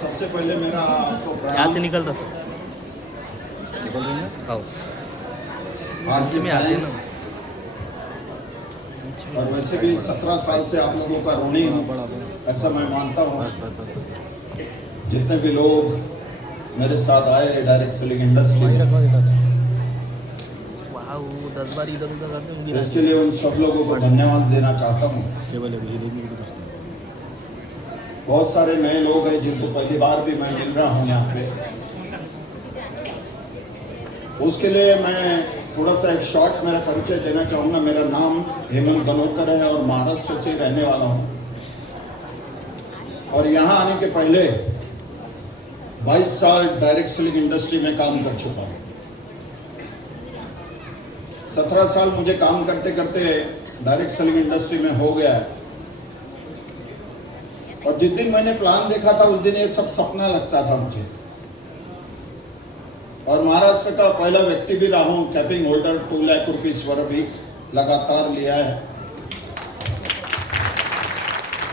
सबसे पहले मेरा आपको यहाँ प्रणाम। से निकलता सर, निकल रही है आओ आज नीचे में आते हैं ना। और वैसे भी 17 साल से आप लोगों का ऋणी हूँ, ऐसा मैं मानता हूँ। जितने भी लोग मेरे साथ आए डायरेक्ट सेलिंग इंडस्ट्री में, वहाँ वो 10 बार इधर उधर करते होंगे। इसके लिए उन सब लोगों को धन्यवाद देना चाहता हूँ। बहुत सारे नए लोग हैं जिनको पहली बार भी मैं मिल रहा हूँ यहाँ पे, उसके लिए मैं थोड़ा सा एक शॉर्ट मेरा परिचय देना चाहूँगा। मेरा नाम हेमंत गनोरकर है और महाराष्ट्र से रहने वाला हूँ। और यहाँ आने के पहले 22 साल डायरेक्ट सेलिंग इंडस्ट्री में काम कर चुका हूँ। 17 साल मुझे काम करते करते डायरेक्ट सेलिंग इंडस्ट्री में हो गया है। और जिस दिन मैंने प्लान देखा था उस दिन ये सब सपना लगता था मुझे। और महाराष्ट्र का पहला व्यक्ति भी रहा हूं, capping holder 2 lakh rupees per week लगातार लिया है।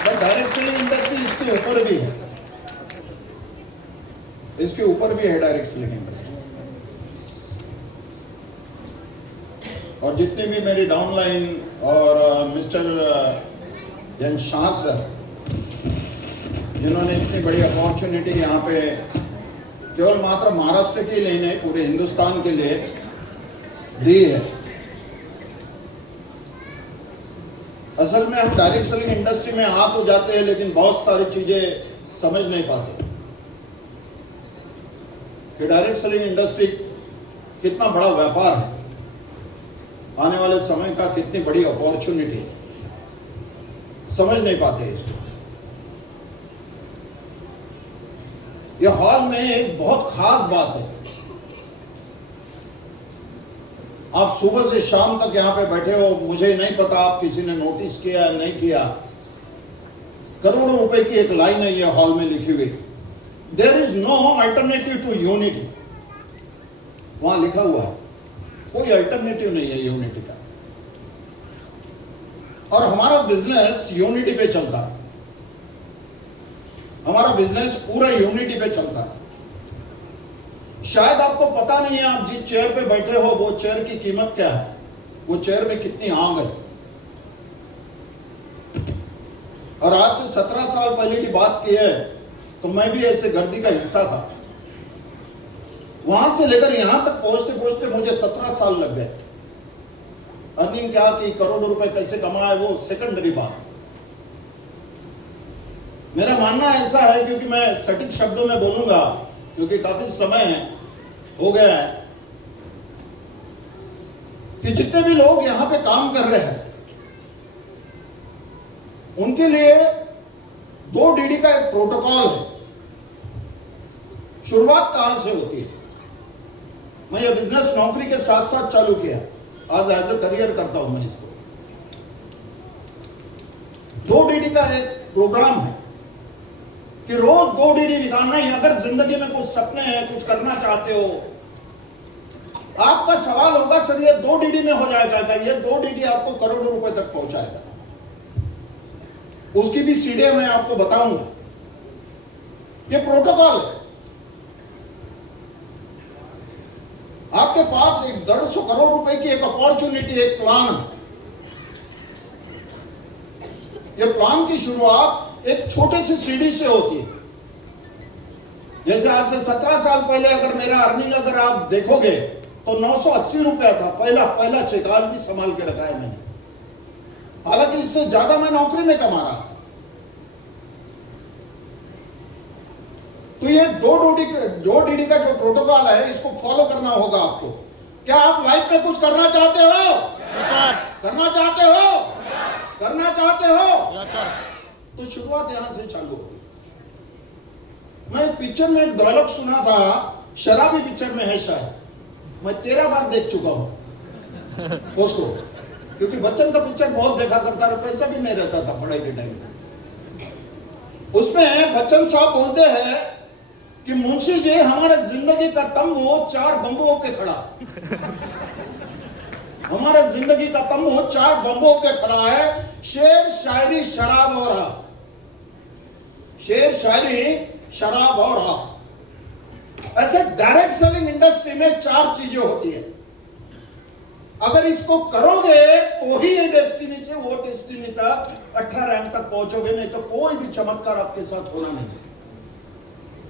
बट डायरेक्ट सेलिंग इंडस्ट्री इसके ऊपर भी है, इसके ऊपर भी है डायरेक्ट सेलिंग इंडस्ट्री। और जितने भी मेरी डाउनलाइन और मिस्टर जन शाह सर, जिन्होंने इतनी बड़ी अपॉर्चुनिटी यहाँ पे केवल मात्र महाराष्ट्र के लिए नहीं पूरे हिंदुस्तान के लिए दी है। असल में हम डायरेक्ट सेलिंग इंडस्ट्री में आ तो जाते हैं लेकिन बहुत सारी चीजें समझ नहीं पाते कि डायरेक्ट सेलिंग इंडस्ट्री कितना बड़ा व्यापार है, आने वाले समय का कितनी बड़ी अपॉर्चुनिटी, समझ नहीं पाते इसको। यह हॉल में एक बहुत खास बात है, आप सुबह से शाम तक यहां पे बैठे हो, मुझे नहीं पता आप किसी ने नोटिस किया या नहीं किया, करोड़ों रुपए की एक लाइन है ये हॉल में लिखी हुई, there is no alternative to unity. वहां लिखा हुआ है, कोई अल्टरनेटिव नहीं है यूनिटी का। और हमारा बिजनेस यूनिटी पे चलता है, हमारा बिजनेस पूरा यूनिटी पे चलता है। शायद आपको पता नहीं है, आप जिस चेयर पे बैठे हो वो चेयर की कीमत क्या है, वो चेयर में कितनी आग है। और आज से 17 साल पहले की बात की है तो मैं भी ऐसे गर्दी का हिस्सा था। वहां से लेकर यहां तक पहुंचते पहुंचते मुझे 17 साल लग गए। अर्निंग क्या की, करोड़ों रुपए कैसे कमाए, वो सेकेंडरी बात। मेरा मानना ऐसा है, क्योंकि मैं सटीक शब्दों में बोलूंगा क्योंकि काफी समय हो गया है, कि जितने भी लोग यहां पे काम कर रहे हैं उनके लिए 2 DD का एक प्रोटोकॉल है। शुरुआत कहां से होती है? मैं ये बिजनेस नौकरी के साथ साथ चालू किया, आज एज ए करियर करता हूं मैं इसको। 2 DD का एक प्रोग्राम है कि रोज 2 DD निकालना ही। अगर जिंदगी में कुछ सपने हैं, कुछ करना चाहते हो, आपका सवाल होगा सर ये 2 DD में हो जाएगा क्या? ये 2 DD आपको करोड़ों रुपए तक पहुंचाएगा। उसकी भी सीढ़ियां मैं आपको बताऊंगा। ये प्रोटोकॉल है। आपके पास एक 150 करोड़ रुपए की एक अपॉर्चुनिटी, एक प्लान है। ये प्लान की शुरुआत एक छोटे से सीढ़ी से होती है। जैसे आज से 17 साल पहले अगर मेरा अर्निंग अगर आप देखोगे तो 980 रुपया था पहला चेक, आज भी संभाल के रखा है मैंने। हालांकि इससे ज्यादा मैं नौकरी में कमा रहा। तो ये 2 DD का जो प्रोटोकॉल है इसको फॉलो करना होगा आपको। क्या आप लाइफ में कुछ करना चाहते हो? करना चाहते हो? करना चाहते हो? तो शुरुआत यहां से चालू होती। मैं एक पिक्चर में एक डायलॉग सुना था, शराबी पिक्चर में है शायद, मैं 13 बार देख चुका हूं उसको, क्योंकि बच्चन का पिक्चर बहुत देखा करता था, पैसा भी नहीं रहता था पढ़ाई के टाइम में। उसमें बच्चन साहब बोलते हैं कि मुंशी जी हमारे जिंदगी का तंबू 4 बंबुओं पे खड़ा, हमारे जिंदगी का तंबू 4 बंबुओं पे खड़ा है। शेर, शायरी, शराब और शेर, शायरी शराब और आप। ऐसे डायरेक्ट सेलिंग इंडस्ट्री में 4 चीजें होती है। अगर इसको करोगे तो ही ये डेस्टिनी से वो डेस्टिनी तक 18 रैंक तक पहुंचोगे, नहीं तो कोई भी चमत्कार आपके साथ होना नहीं,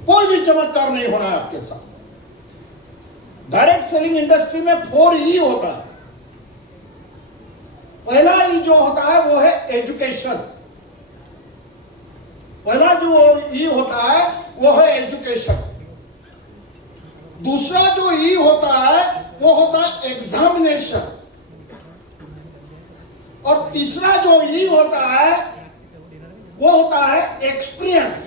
कोई भी चमत्कार नहीं होना है आपके साथ। डायरेक्ट सेलिंग इंडस्ट्री में 4E होता है। पहला ई जो होता है वो है एजुकेशन। पहला जो ई होता है वो है एजुकेशन। दूसरा जो ई होता है वो होता है एग्जामिनेशन। और तीसरा जो ई होता है वो होता है एक्सपीरियंस।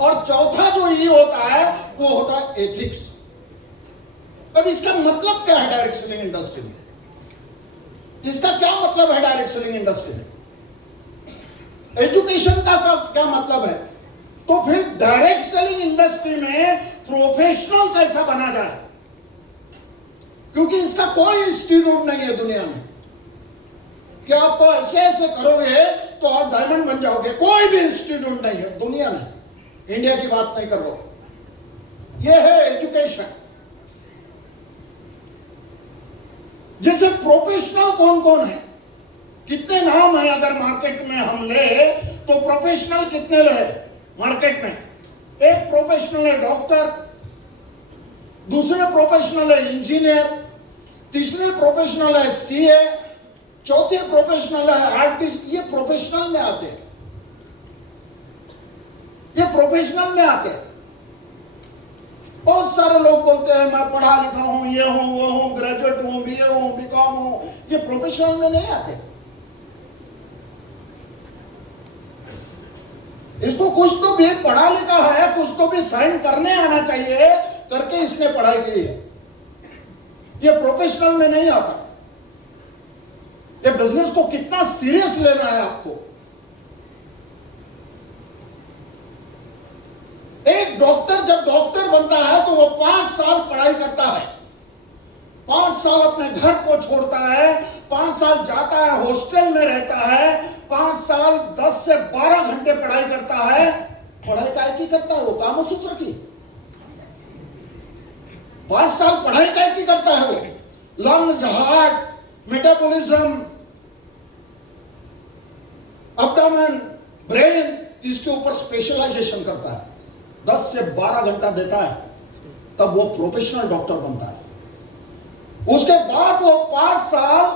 और चौथा जो ई होता है वो होता है एथिक्स। अब इसका मतलब क्या है डायरेक्ट सेलिंग इंडस्ट्री में? इसका क्या मतलब है डायरेक्ट सेलिंग इंडस्ट्री में? एजुकेशन का क्या मतलब है? तो फिर डायरेक्ट सेलिंग इंडस्ट्री में प्रोफेशनल कैसा बना जाए? क्योंकि इसका कोई इंस्टीट्यूट नहीं है दुनिया में कि आप तो ऐसे ऐसे करोगे तो आप डायमंड बन जाओगे। कोई भी इंस्टीट्यूट नहीं है दुनिया में, इंडिया की बात नहीं कर रहा हूं। यह है एजुकेशन। जैसे प्रोफेशनल कौन कौन है, कितने नाम है अगर मार्केट में हम ले तो प्रोफेशनल कितने रहे मार्केट में? एक प्रोफेशनल है डॉक्टर, दूसरे प्रोफेशनल है इंजीनियर, तीसरे प्रोफेशनल है सीए, चौथे प्रोफेशनल है आर्टिस्ट। ये प्रोफेशनल में आते हैं, ये प्रोफेशनल में आते हैं। बहुत सारे लोग बोलते हैं मैं पढ़ा लिखा हूं, ये हूं वो हूं, ग्रेजुएट हूं, बीए हूं, बीकॉम हूं। ये प्रोफेशनल में नहीं आते। इसको कुछ तो भी पढ़ा लिखा है, कुछ तो भी साइन करने आना चाहिए, करके इसने पढ़ाई की है। ये प्रोफेशनल में नहीं आता। ये बिजनेस को कितना सीरियस लेना है आपको। एक डॉक्टर जब डॉक्टर बनता है तो वो 5 साल पढ़ाई करता है, 5 साल अपने घर को छोड़ता है, 5 साल जाता है हॉस्टल में रहता है, 5 साल 10 से 12 घंटे पढ़ाई करता है। पढ़ाई काय की करता है वो? कामसूत्र की। 5 साल पढ़ाई काय की करता है वो? Lungs, heart, metabolism, abdomen, brain, इसके ऊपर स्पेशलाइजेशन करता है। 10 से 12 घंटा देता है, तब वो प्रोफेशनल डॉक्टर बनता है। उसके बाद वो 5 साल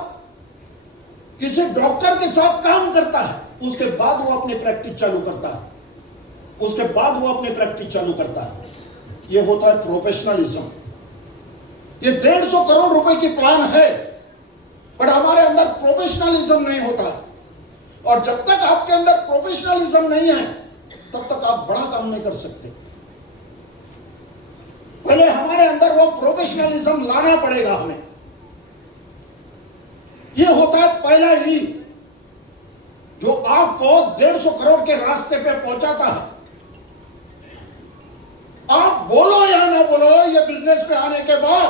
किसी डॉक्टर के साथ काम करता है, उसके बाद वो अपनी प्रैक्टिस चालू करता है, उसके बाद वो अपनी प्रैक्टिस चालू करता है। ये होता है प्रोफेशनलिज्म। ये 150 करोड़ रुपए की प्लान है, पर हमारे अंदर प्रोफेशनलिज्म नहीं होता। और जब तक आपके अंदर प्रोफेशनलिज्म नहीं है तब तक आप बड़ा काम नहीं कर सकते। पहले हमारे अंदर वो प्रोफेशनलिज्म लाना पड़ेगा हमें। ये होता है पहला ही जो आपको 150 करोड़ के रास्ते पे पहुंचाता है। आप बोलो या ना बोलो, ये बिजनेस पे आने के बाद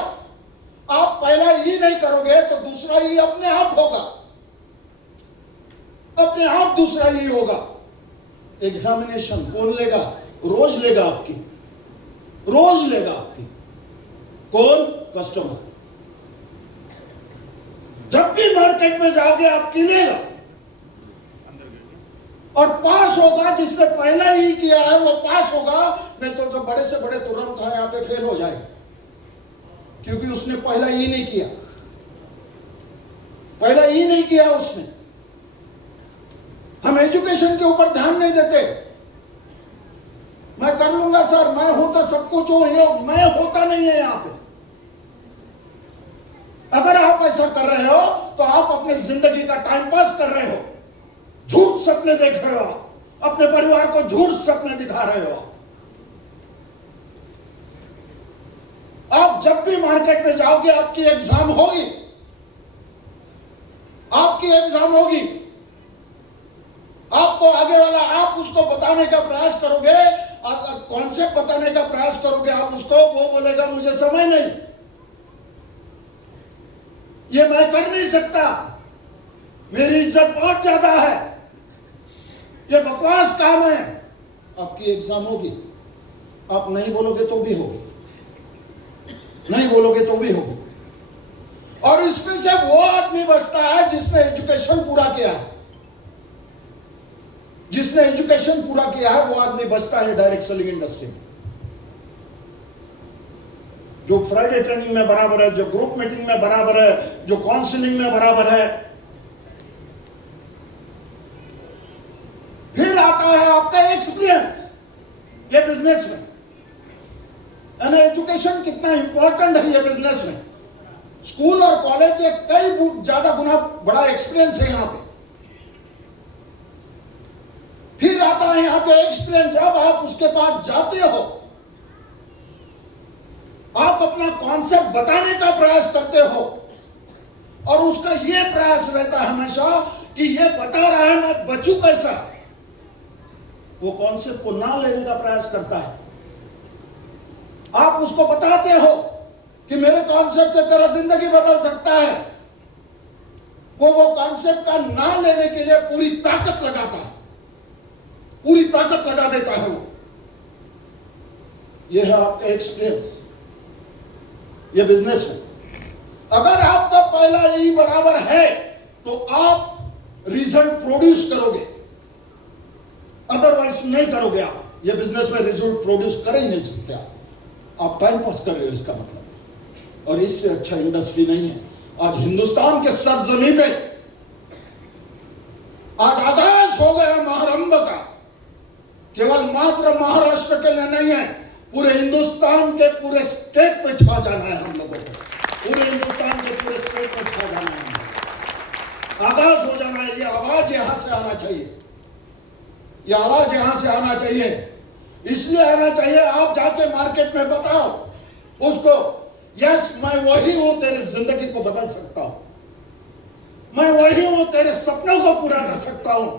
आप पहला ही नहीं करोगे तो दूसरा ही अपने आप होगा, अपने आप दूसरा ही होगा। एग्जामिनेशन कौन लेगा? रोज लेगा आपकी, रोज लेगा आपकी। कौन? कस्टमर। जब भी मार्केट में जाओगे आपकी लेगा और पास होगा। जिसने पहला ही किया है वो पास होगा, नहीं तो बड़े से बड़े तुरंत यहाँ पे फेल हो जाएगा, क्योंकि उसने पहला ही नहीं किया, पहला ही नहीं किया उसने। हम एजुकेशन के ऊपर ध्यान नहीं देते। मैं कर लूंगा सर, मैं हूं तो सब कुछ हो, ये मैं होता नहीं है यहां पे। अगर आप ऐसा कर रहे हो तो आप अपनी जिंदगी का टाइम पास कर रहे हो, झूठ सपने देख रहे हो, अपने परिवार को झूठ सपने दिखा रहे हो। आप जब भी मार्केट में जाओगे आपकी एग्जाम होगी, आपकी एग्जाम होगी। आपको आगे वाला, आप उसको बताने का प्रयास करोगे, कॉन्सेप्ट बताने का प्रयास करोगे आप उसको, वो बोलेगा मुझे समय नहीं, ये मैं कर नहीं सकता, मेरी इज्जत बहुत ज्यादा है, ये बकवास काम है, आपकी एग्जाम होगी, आप नहीं बोलोगे तो भी होगी, नहीं बोलोगे तो भी होगी। और इसमें से वो आदमी बचता है जिसने एजुकेशन पूरा किया है, जिसने एजुकेशन पूरा किया है वो आदमी बचता है डायरेक्ट सेलिंग इंडस्ट्री में। जो फ्राइडे ट्रेनिंग में बराबर है, जो ग्रुप मीटिंग में बराबर है, जो काउंसलिंग में बराबर है। फिर आता है आपका एक्सपीरियंस ये बिजनेस में, यानी एजुकेशन कितना इंपॉर्टेंट है ये बिजनेस में। स्कूल और कॉलेज के कई ज्यादा गुना बड़ा एक्सपीरियंस है यहां पे। फिर आता है यहां पे एक्सपीरियंस, जब आप उसके पास जाते हो, आप अपना कॉन्सेप्ट बताने का प्रयास करते हो और उसका यह प्रयास रहता है हमेशा कि यह बता रहा है मैं बचूं कैसा, वो कॉन्सेप्ट को ना लेने का प्रयास करता है। आप उसको बताते हो कि मेरे कॉन्सेप्ट से तेरा जिंदगी बदल सकता है, वो कॉन्सेप्ट का ना लेने के लिए पूरी ताकत लगाता है, पूरी ताकत लगा देता है वो। यह है आपका एक्सपीरियंस ये बिजनेस में। अगर आपका पहला यही बराबर है तो आप रिजल्ट प्रोड्यूस करोगे, अदरवाइज नहीं करोगे। आप ये बिजनेस में रिजल्ट प्रोड्यूस कर ही नहीं सकते। आप टाइम पास कर रहे हो इसका मतलब, और इससे अच्छा इंडस्ट्री नहीं है। आज हिंदुस्तान के सरजमी पे आज आगाज हो गया महारंभ का, केवल मात्र महाराष्ट्र के लिए नहीं है, पूरे हिंदुस्तान के पूरे स्टेट में छा जाना है हम लोगों को, पूरे हिंदुस्तान के पूरे स्टेट में छा जाना है, आगाज हो जाना है। ये आवाज यहां से आना चाहिए, ये आवाज यहां से आना चाहिए। इसलिए आना चाहिए आप जाके मार्केट में बताओ उसको, यस मैं वही हूं तेरे जिंदगी को बदल सकता हूं, मैं वही हूं तेरे सपनों को पूरा कर सकता हूं,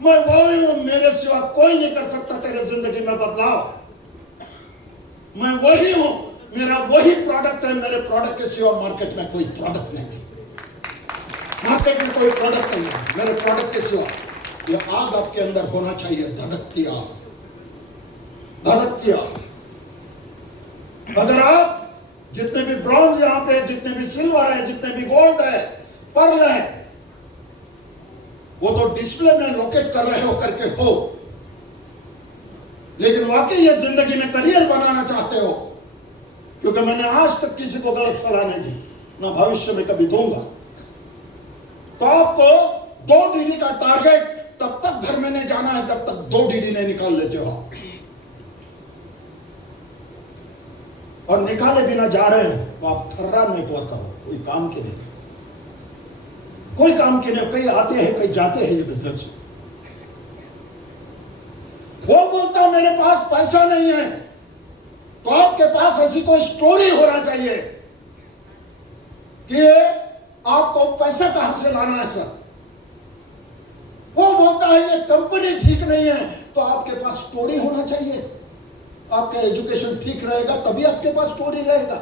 मैं वही हूं, मेरे सिवा कोई नहीं कर सकता तेरे जिंदगी में बदलाव, मैं वही हूं, मेरा वही प्रोडक्ट है, मेरे प्रोडक्ट के सिवा मार्केट में कोई प्रोडक्ट नहीं है, मार्केट में कोई प्रोडक्ट नहीं है मेरे प्रोडक्ट के सिवा। ये आग आपके अंदर होना चाहिए, धड़कती आग, धड़कती आग। अगर आप जितने भी ब्रॉन्ज यहां पे, जितने भी सिल्वर है, जितने भी गोल्ड है, पर्ल है, वो तो डिस्प्ले में लोकेट कर रहे हो करके हो, लेकिन वाकई ये जिंदगी में करियर बनाना चाहते हो, क्योंकि मैंने आज तक किसी को गलत सलाह नहीं दी, ना भविष्य में कभी दूंगा, तो आपको 2 DD का टारगेट तब तक घर में नहीं जाना है तब तक 2 DD नहीं निकाल लेते हो आप। और निकाले बिना जा रहे हो तो आप थर्रा नेटवर्क करो, कोई काम के नहीं, कोई काम के नहीं। कई आते हैं कई जाते हैं ये बिजनेस में। वो बोलता मेरे पास पैसा नहीं है, तो आपके पास ऐसी कोई स्टोरी होना चाहिए कि आपको पैसा कहां से लाना है सर। वो बोलता है ये कंपनी ठीक नहीं है, तो आपके पास स्टोरी होना चाहिए। आपका एजुकेशन ठीक रहेगा तभी आपके पास स्टोरी रहेगा।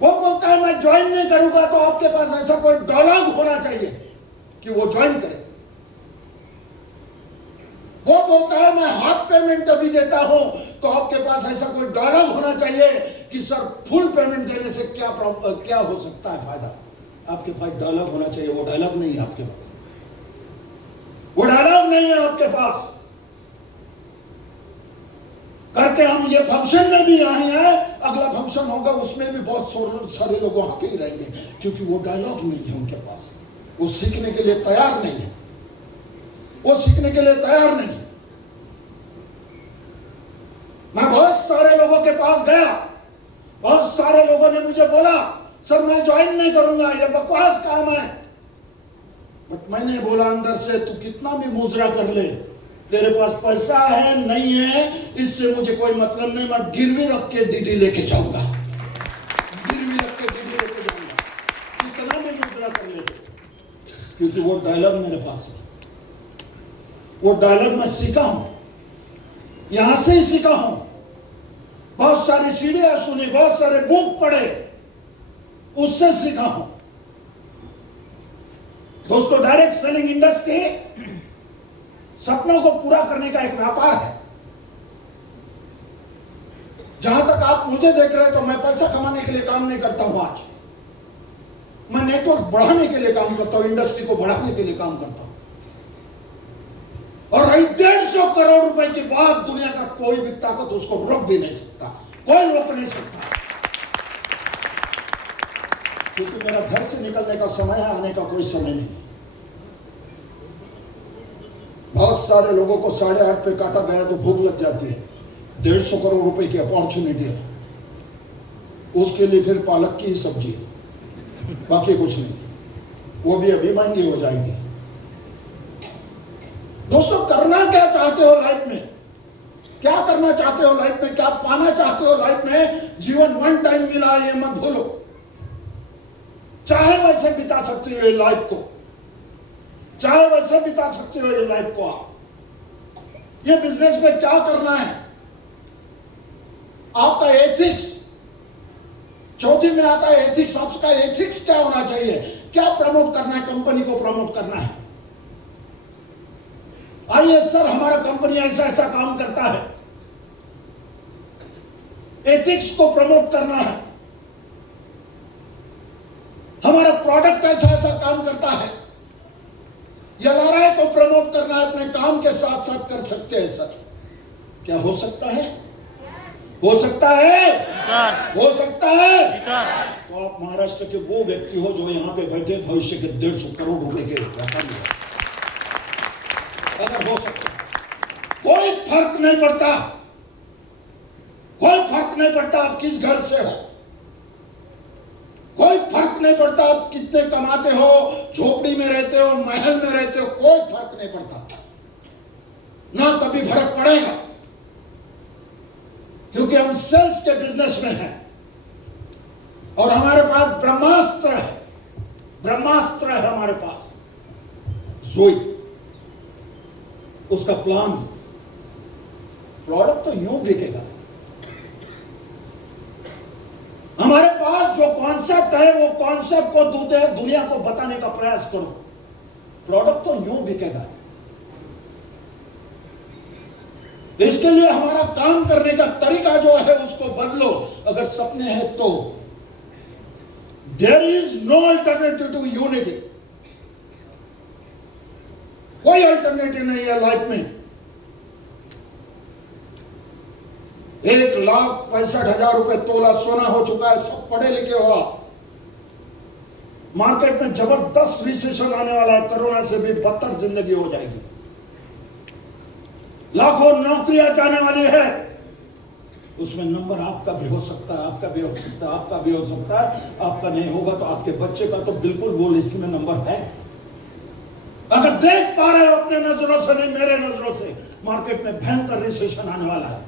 वो बोलता है मैं ज्वाइन नहीं करूंगा, तो आपके पास ऐसा कोई डायलॉग होना चाहिए कि वो ज्वाइन करे। वो बोलता है मैं हाफ पेमेंट अभी देता हूं, तो आपके पास ऐसा कोई डायलॉग होना चाहिए कि सर फुल पेमेंट देने से क्या हो सकता है फायदा। आपके पास डायलॉग होना चाहिए, वो डायलॉग नहीं है आपके पास, वो डायलॉग नहीं है आपके पास। करके हम ये फंक्शन में भी आए हैं, अगला फंक्शन होगा उसमें भी बहुत सारे लोग वहां पे ही रहेंगे, क्योंकि वो डायलॉग नहीं है उनके पास, वो सीखने के लिए तैयार नहीं है, वो सीखने के लिए तैयार नहीं। मैं बहुत सारे लोगों के पास गया, बहुत सारे लोगों ने मुझे बोला सर मैं ज्वाइन नहीं करूंगा, ये बकवास काम है। बट मैंने बोला अंदर से तू कितना भी मुजरा कर ले, तेरे पास पैसा है नहीं है इससे मुझे कोई मतलब नहीं, मैं गिरवी रख के DD लेके जाऊंगा, गिरवी रख के DD लेके जाऊंगा, कितना भी मुजरा कर ले, क्योंकि वो डायलॉग मेरे पास है, वो डायलॉग मैं सीखा हूं, यहां से ही सीखा हूं। बहुत सारी सीढ़ियां सुनी, बहुत सारे बुक पढ़े, उससे सीखा हूं। दोस्तों डायरेक्ट सेलिंग इंडस्ट्री सपनों को पूरा करने का एक व्यापार है। जहां तक आप मुझे देख रहे हैं तो मैं पैसा कमाने के लिए काम नहीं करता हूं। आज मैं नेटवर्क बढ़ाने के लिए काम करता हूं, इंडस्ट्री को बढ़ाने के लिए काम करता हूं। और रही 150 करोड़ रुपए की बात, दुनिया का कोई भी ताकत उसको रोक भी नहीं सकता, कोई रोक नहीं सकता। क्योंकि मेरा घर से निकलने का समय है, आने का कोई समय नहीं। बहुत सारे लोगों को 8:30 पे काटा गया तो भूख लग जाती है। 150 करोड़ रुपए की अपॉर्चुनिटी है, उसके लिए फिर पालक की सब्जी है, बाकी कुछ नहीं। वो भी अभी महंगी हो जाएगी। दोस्तों, करना क्या चाहते हो लाइफ में? क्या करना चाहते हो लाइफ में? क्या पाना चाहते हो लाइफ में? जीवन वन टाइम मिला, ये मत भूलो। चाहे वैसे बिता सकते हो ये लाइफ को, चाहे वैसे बिता सकते हो ये लाइफ को। आप ये बिजनेस में क्या करना है, आपका एथिक्स। चौथी में आता है एथिक्स। आपका एथिक्स क्या होना चाहिए? क्या प्रमोट करना है? कंपनी को प्रमोट करना है। आइए सर, हमारा कंपनी ऐसा ऐसा काम करता है, एथिक्स को प्रमोट करना है। हमारा प्रोडक्ट ऐसा ऐसा काम करता है, एलआरआई को प्रमोट करना है। अपने काम के साथ साथ कर सकते हैं सर। क्या हो सकता है? हो सकता है, हो सकता है। तो आप महाराष्ट्र के वो व्यक्ति हो जो यहां पे बैठे भविष्य के 150 करोड़ रुपए के व्यापारी हो। अगर हो सकता, कोई फर्क नहीं पड़ता, कोई फर्क नहीं पड़ता आप किस घर से हो, कोई फर्क नहीं पड़ता आप कितने कमाते हो, झोपड़ी में रहते हो, महल में रहते हो, कोई फर्क नहीं पड़ता, ना कभी फर्क पड़ेगा। क्योंकि हम सेल्स के बिजनेस में हैं और हमारे पास ब्रह्मास्त्र है, ब्रह्मास्त्र है हमारे पास, जोई। उसका प्लान, प्रोडक्ट तो यूं बिकेगा। हमारे पास जो कॉन्सेप्ट है वो कॉन्सेप्ट को दुनिया को बताने का प्रयास करो। प्रोडक्ट तो यूं बिकेगा। इसके लिए हमारा काम करने का तरीका जो है उसको बदलो। अगर सपने हैं तो there is no alternative to unity. कोई अल्टरनेटिव नहीं है लाइफ में। 1,65,000 रुपए तोला सोना हो चुका है। सब पढ़े लिखे हो आप। मार्केट में जबरदस्त रिसेशन आने वाला है। कोरोना से भी बदतर जिंदगी हो जाएगी। लाखों नौकरियां जाने वाली है। उसमें नंबर आपका भी हो सकता है, आपका भी हो सकता है, आपका भी हो सकता है। आपका नहीं होगा तो आपके बच्चे का तो बिल्कुल वो लिस्ट में नंबर है। अगर देख पा रहे हो अपने नजरों से, नहीं मेरे नजरों से, मार्केट में भयंकर रिसेशन आने वाला है।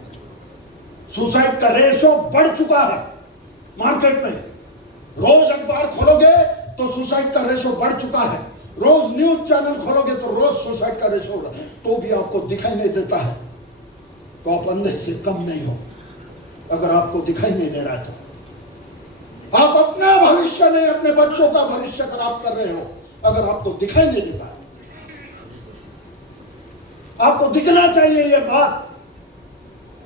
सुसाइड का रेशो बढ़ चुका है मार्केट में। रोज अखबार खोलोगे तो सुसाइड का रेशो बढ़ चुका है। रोज न्यूज चैनल खोलोगे तो रोज सुसाइड का रेशो, तो भी आपको दिखाई नहीं देता है तो आप अंधे से कम नहीं हो। अगर आपको दिखाई नहीं दे रहा है तो आप अपना भविष्य नहीं, अपने बच्चों का भविष्य खराब कर रहे हो। अगर आपको दिखाई नहीं देता है, आपको दिखना चाहिए ये बात।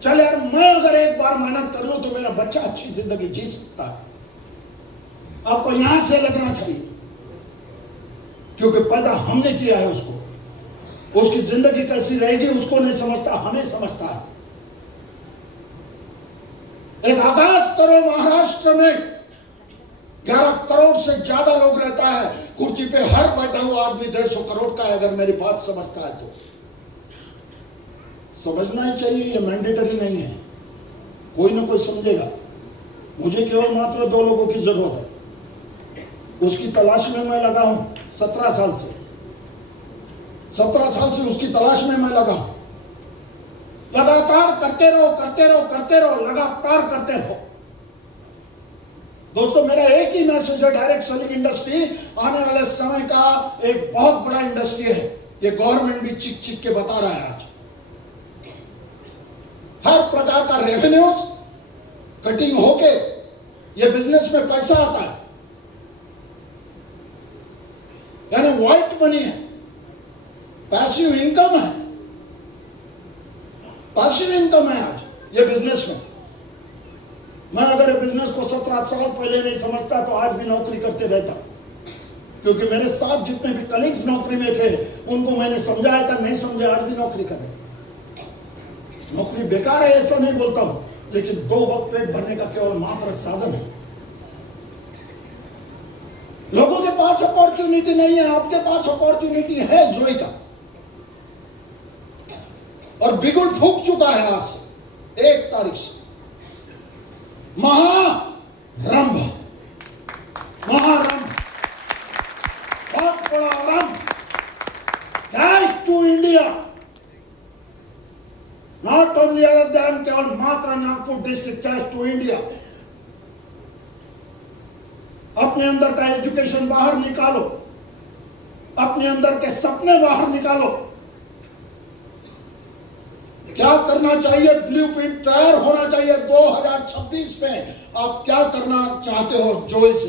चल यार, मैं अगर एक बार मेहनत कर लूं तो मेरा बच्चा अच्छी जिंदगी जी सकता है। आपको यहां से लगना चाहिए, क्योंकि पैदा हमने किया है उसको। उसकी जिंदगी कैसी रहेगी उसको नहीं समझता, हमें समझता है। एक आकाश करो महाराष्ट्र में 11 करोड़ से ज्यादा लोग रहता है। कुर्सी पे हर बैठा हुआ आदमी 150 करोड़ का है। अगर मेरी बात समझता है तो समझना ही चाहिए। ये मैंडेटरी नहीं है, कोई ना कोई समझेगा। मुझे केवल मात्र 2 लोगों की जरूरत है। उसकी तलाश में मैं लगा हूं 17 साल से। 17 साल से उसकी तलाश में मैं लगा हूं। लगातार करते रहो, करते रहो, करते रहो, लगातार करते रहो। दोस्तों, मेरा एक ही मैसेज है डायरेक्ट सेलिंग इंडस्ट्री आने वाले समय का एक बहुत बड़ा इंडस्ट्री है। ये गवर्नमेंट भी चिक चिक के बता रहा है। आज हर प्रकार का रेवेन्यू कटिंग होके ये बिजनेस में पैसा आता है, यानी व्हाइट मनी है, पैसिव इनकम है। पैसिव इनकम है आज ये बिजनेस में। मैं अगर ये बिजनेस को 17 साल पहले नहीं समझता तो आज भी नौकरी करते रहता, क्योंकि मेरे साथ जितने भी कलीग्स नौकरी में थे उनको मैंने समझाया था, नहीं समझे आज भी नौकरी करें। नौकरी बेकार है ऐसा नहीं बोलता हूं, लेकिन 2 वक्त पेट भरने का केवल मात्र साधन है। लोगों के पास अपॉर्चुनिटी नहीं है, आपके पास अपॉर्चुनिटी है जोई का, और बिगुल फूक चुका है आज से 1 तारीख से। महारंभ, महारंभ, बहुत बड़ा आरंभ, cash to India, not only other than केवल मात्र Nagpur district, cash to India. अपने अंदर का एजुकेशन बाहर निकालो, अपने अंदर के सपने बाहर निकालो। क्या करना चाहिए, ब्लूप्रिंट तैयार होना चाहिए 2026 में। आप क्या करना चाहते हो जोई से?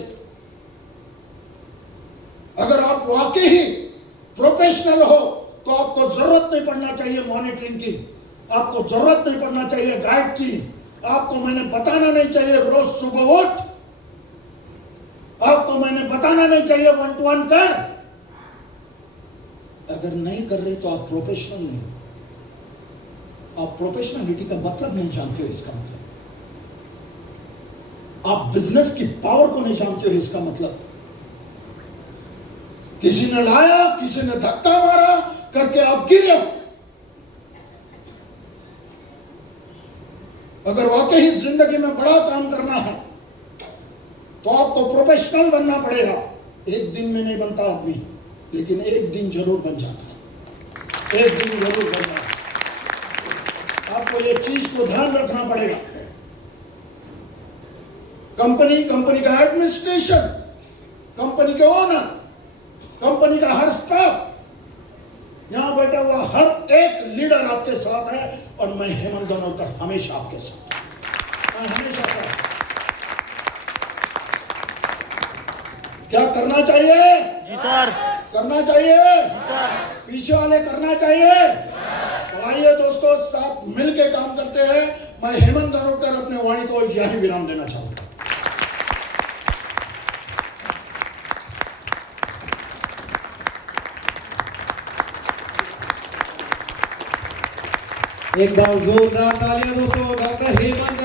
अगर आप वाकई ही प्रोफेशनल हो तो आपको जरूरत नहीं पड़ना चाहिए मॉनिटरिंग की, आपको जरूरत नहीं पड़ना चाहिए गाइड की, आपको मैंने बताना नहीं चाहिए रोज सुबह उठ, आपको मैंने बताना नहीं चाहिए 1 to 1 कर। अगर नहीं कर रहे तो आप प्रोफेशनल नहीं हो, आप प्रोफेशनलिटी का मतलब नहीं जानते हो। इसका मतलब आप बिजनेस की पावर को नहीं जानते हो। इसका मतलब किसी ने लाया, किसी ने धक्का मारा करके आप गिरे हो। अगर वाकई ही जिंदगी में बड़ा काम करना है तो आपको प्रोफेशनल बनना पड़ेगा। एक दिन में नहीं बनता आदमी, लेकिन एक दिन जरूर बन जाता है, एक दिन जरूर बन जाता है। आपको ये चीज को ध्यान रखना पड़ेगा। कंपनी का एडमिनिस्ट्रेशन, कंपनी के ओनर, कंपनी का हर स्टाफ, यहां बैठा हुआ हर एक लीडर आपके साथ है, और मैं हेमंत गनोत्तर हमेशा आपके साथ, मैं हमेशा साथ। क्या करना चाहिए? जी सर। करना चाहिए पीछे वाले करना चाहिए। तो आइए दोस्तों, साथ मिलके काम करते हैं। मैं हेमंत गनोत्तर अपने वाणी को यहीं विराम देना चाहूंगा। एक बार जोरदार तालियां दोस्तों डॉक्टर हेमंत